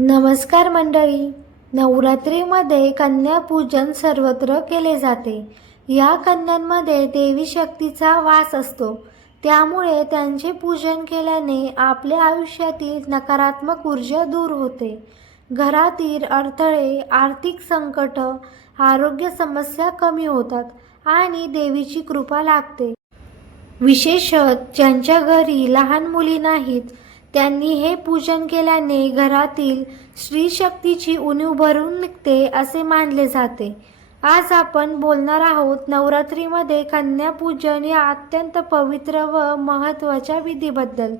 नमस्कार मंडळी. नवरात्रीमध्ये कन्यापूजन सर्वत्र केले जाते. या कन्यांमध्ये देवी शक्तीचा वास असतो. त्यामुळे त्यांचे पूजन केल्याने आपल्या आयुष्यातील नकारात्मक ऊर्जा दूर होते. घरातील अडथळे आर्थिक संकट आरोग्य समस्या कमी होतात आणि देवीची कृपा लागते. विशेषत ज्यांच्या घरी लहान मुली नाहीत त्यांनी हे पूजन केल्याने घरातील स्त्रीशक्तीची उणीव भरून निघते असे मानले जाते. आज आपण बोलणार आहोत नवरात्रीमध्ये कन्यापूजन या अत्यंत पवित्र व महत्त्वाच्या विधीबद्दल.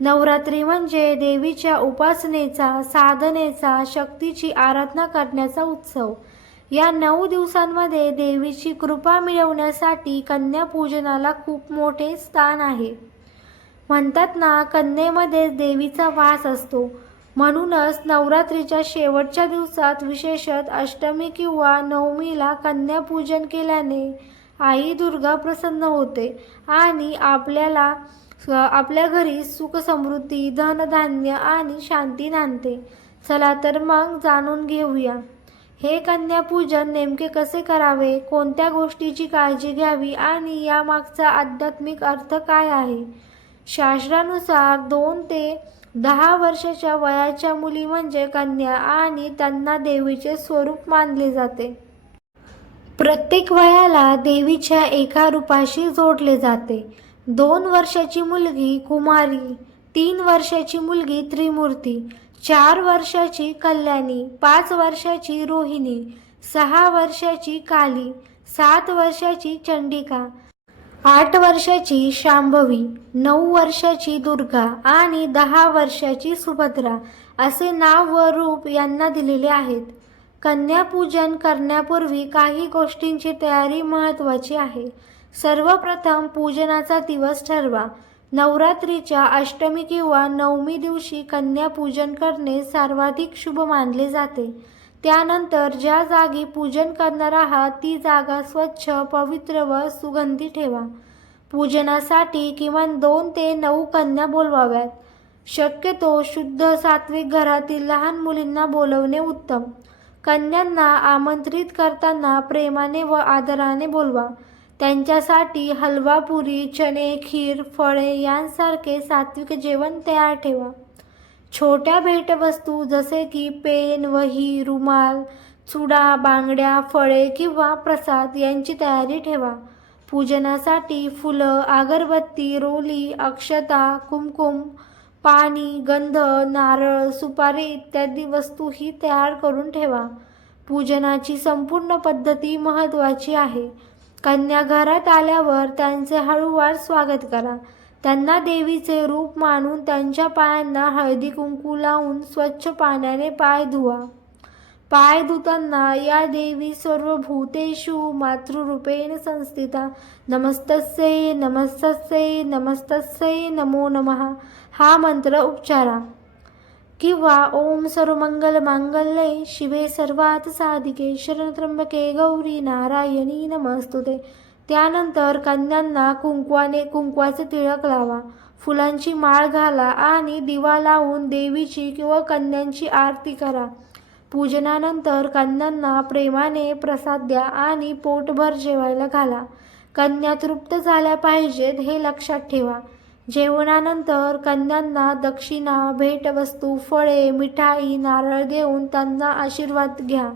नवरात्री म्हणजे देवीच्या उपासनेचा साधनेचा शक्तीची आराधना करण्याचा उत्सव. या नऊ दिवसांमध्ये देवीची कृपा मिळवण्यासाठी कन्यापूजनाला खूप मोठे स्थान आहे. म्हणतात ना कन्येमध्ये देवीचा वास असतो. म्हणूनच नवरात्रीच्या शेवटच्या दिवसात विशेषत अष्टमी किंवा नवमीला कन्यापूजन केल्याने आई दुर्गा प्रसन्न होते आणि आपल्याला आपल्या घरी सुख समृद्धी धनधान्य आणि शांती नांदते. चला तर मग जाणून घेऊया. हे कन्यापूजन नेमके कसे करावे कोणत्या गोष्टीची काळजी घ्यावी आणि यामागचा आध्यात्मिक अर्थ काय आहे? शास्त्रानुसार दोन ते दहा वर्षाच्या वयाच्या मुली म्हणजे कन्या आणि त्यांना देवीचे स्वरूप मानले जाते. प्रत्येक वयाला देवीच्या एका रूपाशी जोडले जाते. दोन वर्षाची मुलगी कुमारी तीन वर्षाची मुलगी त्रिमूर्ती चार वर्षाची कल्याणी पाच वर्षाची रोहिणी सहा वर्षाची काली सात वर्षाची चंडिका आठ वर्षाची शांभवी नऊ वर्षाची दुर्गा आणि दहा वर्षाची सुभद्रा असे नाव व रूप यांना दिलेले आहेत. कन्यापूजन करण्यापूर्वी काही गोष्टींची तयारी महत्त्वाची आहे. सर्वप्रथम पूजनाचा दिवस ठरवा. नवरात्रीच्या अष्टमी किंवा नवमी दिवशी कन्यापूजन करणे सर्वाधिक शुभ मानले जाते. त्यानंतर ज्या जागी पूजन करणार आहात ती जागा स्वच्छ पवित्र व सुगंधी ठेवा. पूजनासाठी किमान दोन ते नऊ कन्या बोलवाव्यात. शक्यतो शुद्ध सात्विक घरातील लहान मुलींना बोलवणे उत्तम. कन्यांना आमंत्रित करताना प्रेमाने व आदराने बोलवा. त्यांच्यासाठी हलवा पुरी चणे खीर फळे यांसारखे सात्विक जेवण तयार ठेवा. छोट्या भेटवस्तू जसे की पेन वही रुमाल चुडा बांगड्या फळे किंवा प्रसाद यांची तयारी ठेवा. पूजनासाठी फुलं अगरबत्ती रोली अक्षता कुमकुम पाणी गंध नारळ सुपारी इत्यादी वस्तूही तयार करून ठेवा. पूजनाची संपूर्ण पद्धती महत्त्वाची आहे. कन्या घरात आल्यावर त्यांचे हळूवार स्वागत करा. त्यांना देवीचे रूप मानून त्यांच्या पायांना हळदी कुंकू लावून स्वच्छ पाण्याने पाय धुवा. पाय धुताना या देवी सर्व भूतेषु मातृरूपेण संस्थिता. नमस्तस्यै नमस्तस्यै नमस्तस्यै नमो नमः. हा मंत्र उच्चारा किंवा ओम सर्वमंगल मांगल्ये शिवे सर्वात साधिके शरणत्रंबके गौरी नारायणी नमस्तुते. त्यानंतर कन्यांना कुंकवाने कुंकवाचे तिळक लावा. फुलांची माळ घाला आणि दिवा लावून देवीची किंवा कन्यांची आरती करा. पूजनानंतर कन्यांना प्रेमाने प्रसाद द्या आणि पोटभर जेवायला घाला. कन्या तृप्त झाल्या पाहिजेत हे लक्षात ठेवा. जेवणानंतर कन्यांना दक्षिणा भेटवस्तू फळे मिठाई नारळ देऊन त्यांना आशीर्वाद घ्या.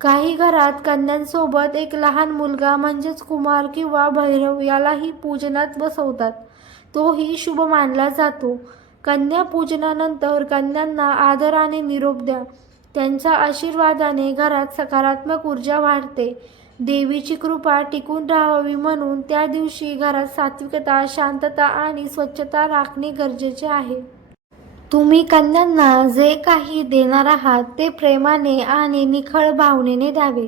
काही घरात कन्यांसोबत एक लहान मुलगा म्हणजेच कुमार किंवा भैरव यालाही पूजनात बसवतात. तोही शुभ मानला जातो. कन्या पूजनानंतर कन्यांना आदराने निरोप द्या. त्यांच्या आशीर्वादाने घरात सकारात्मक ऊर्जा वाढते. देवीची कृपा टिकून राहावी म्हणून त्या दिवशी घरात सात्विकता शांतता आणि स्वच्छता राखणे गरजेचे आहे. तुम्ही कन्यांना जे काही देणार आहात ते प्रेमाने आणि निखळ भावनेने द्यावे.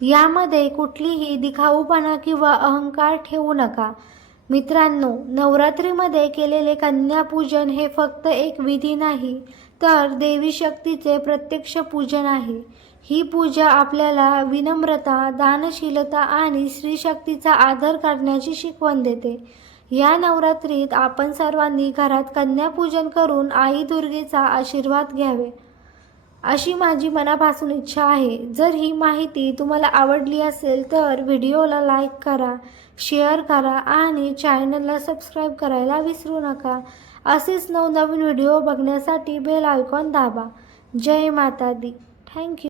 यामध्ये कुठलीही दिखाऊपणा किंवा अहंकार ठेवू नका. मित्रांनो नवरात्रीमध्ये केलेले कन्यापूजन हे फक्त एक विधी नाही तर देवी शक्तीचे प्रत्यक्ष पूजन आहे. ही पूजा आपल्याला विनम्रता दानशीलता आणि स्त्रीशक्तीचा आदर करण्याची शिकवण देते. या नवरात्रीत आपण सर्वांनी घरात कन्यापूजन करून आई दुर्गेचा आशीर्वाद घ्यावे. अशी माझी मनापासून इच्छा आहे. जर ही माहिती तुम्हाला आवडली असेल तर व्हिडिओला लाईक करा शेअर करा आणि चॅनलला सबस्क्राईब करायला विसरू नका. असेच नवनवीन व्हिडिओ बघण्यासाठी बेल आयकॉन दाबा. जय माता दी. थँक्यू.